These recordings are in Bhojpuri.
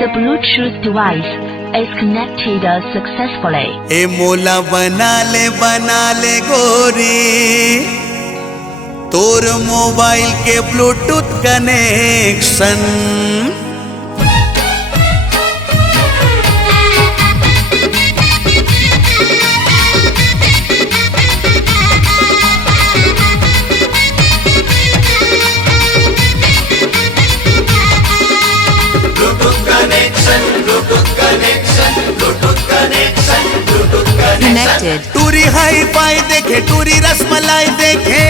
The Bluetooth device is connected successfully. ए मोला बना ले गोरी तोर मोबाइल के ब्लूटूथ कनेक्शन। Connected. टूरी हाई फाई देखे, टूरी रसमलाई देखे,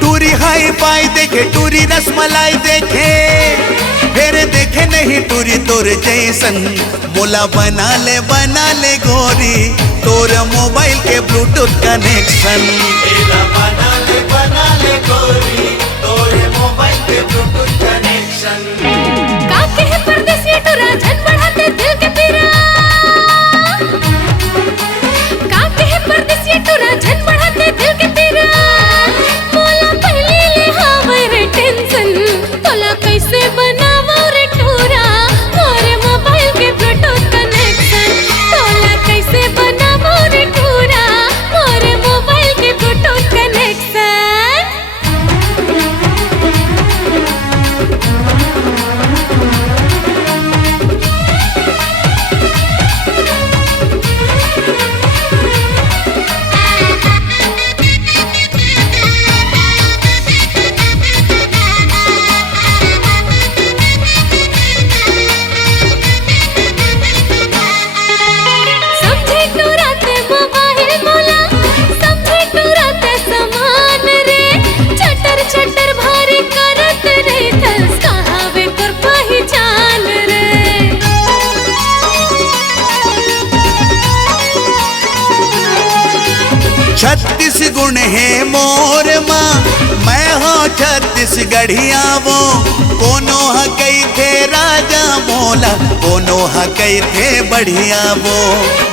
टूरी हाई फाई देखे, टूरी रसमलाई देखे, फिर देखे नहीं टूरी तोर जैसन। मोला बना ले गोरी तोर मोबाइल के ब्लूटूथ कनेक्शन। बना ले गोरी तोर मोबाइल के ब्लूटूथ कनेक्शन। काके है परदेसी टोरा झन बढ़ाते दिल के पीरा। काके है परदेसी टोरा झन बढ़ाते दिल के पीरा। मोला पहले ले हावे रे टेंशन, तोला कैसे बनावो रे टोरा मोरे मोबाइल के ब्लूटूथ कनेक्शन। तोला कैसे बनावो रे टोरा मोरे मोबाइल के ब्लूटूथ कनेक्शन। छत्तीस गुण है मोर माँ, मैं हो छत्तीसगढ़िया वो। कोनो ह कई थे राजा मोला, कोनो ह कई थे बढ़िया वो।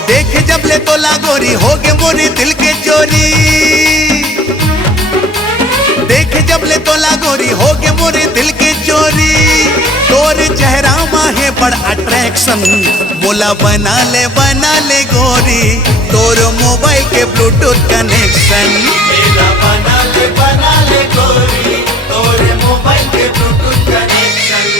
देख जब ले तोला गोरी हो गे मोरी दिल के चोरी। देख जब ले तोला गोरी हो गे मोरी दिल के चोरी। तोर चेहरा माँ है बड़ अट्रैक्शन। मोला बना ले गोरी तोर मोबाइल के ब्लूटूथ कनेक्शन। बना ले गोरी तोर मोबाइल के ब्लूटूथ कनेक्शन।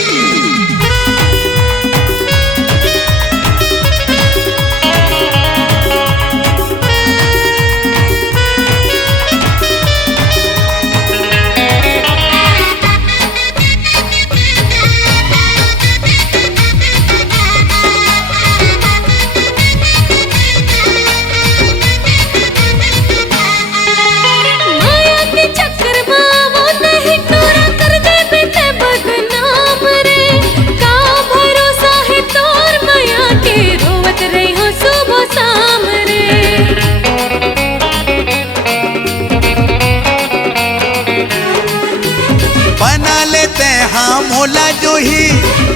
हाँ मोला जो ही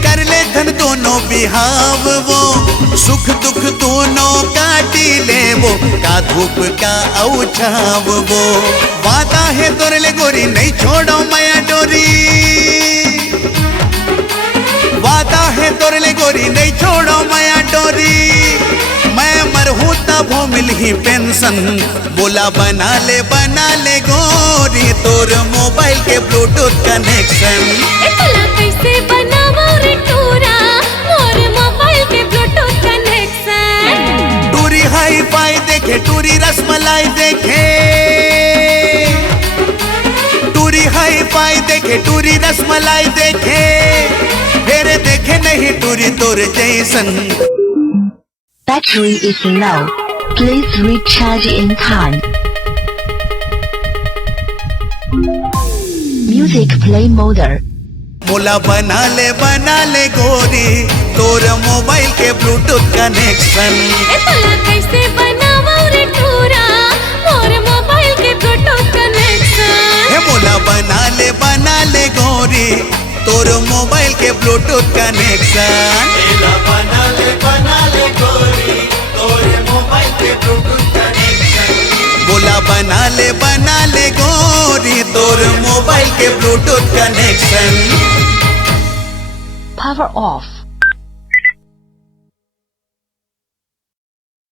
कर ले धन दोनों बिहाव वो। सुख दुख दोनों काटी ले वो, का धूप का औछाव वो। वादा है तोर ले गोरी नहीं छोड़ो माया डोरी। वादा है तोर ले गोरी नहीं छोड़ो माया डोरी। मैं मरहूँ तब हो मिल ही पेंशन। बोला बना ले गोरी तोर मोबाइल के ब्लूटूथ कनेक्शन। कैसे बनावो रे टोरा मोर मोबाइल के ब्लूटूथ कनेक्शन। टूरी हाई फाई देखे, टूरी रसमलाई देखे, टूरी हाई फाई देखे, टूरी रसमलाई देखे, फिर देखे नहीं टूरी तोर जैसन। Battery is low. Please recharge in time. Music play mode. मोला बना ले गोरी तोर मोबाइल के ब्लूटूथ कनेक्शन। तोला कैसे बनावो रे टोरा मोर मोबाइल के ब्लूटूथ कनेक्शन। हे मोला बना ले गोरी तोर मोबाइल के ब्लूटूथ कनेक्शन। बना ले गोरी तोर मोबाइल के ब्लूटूथ कनेक्शन। बोला बना ले गोरी तोर मोबाइल के ब्लूटूथ कनेक्शन। power off.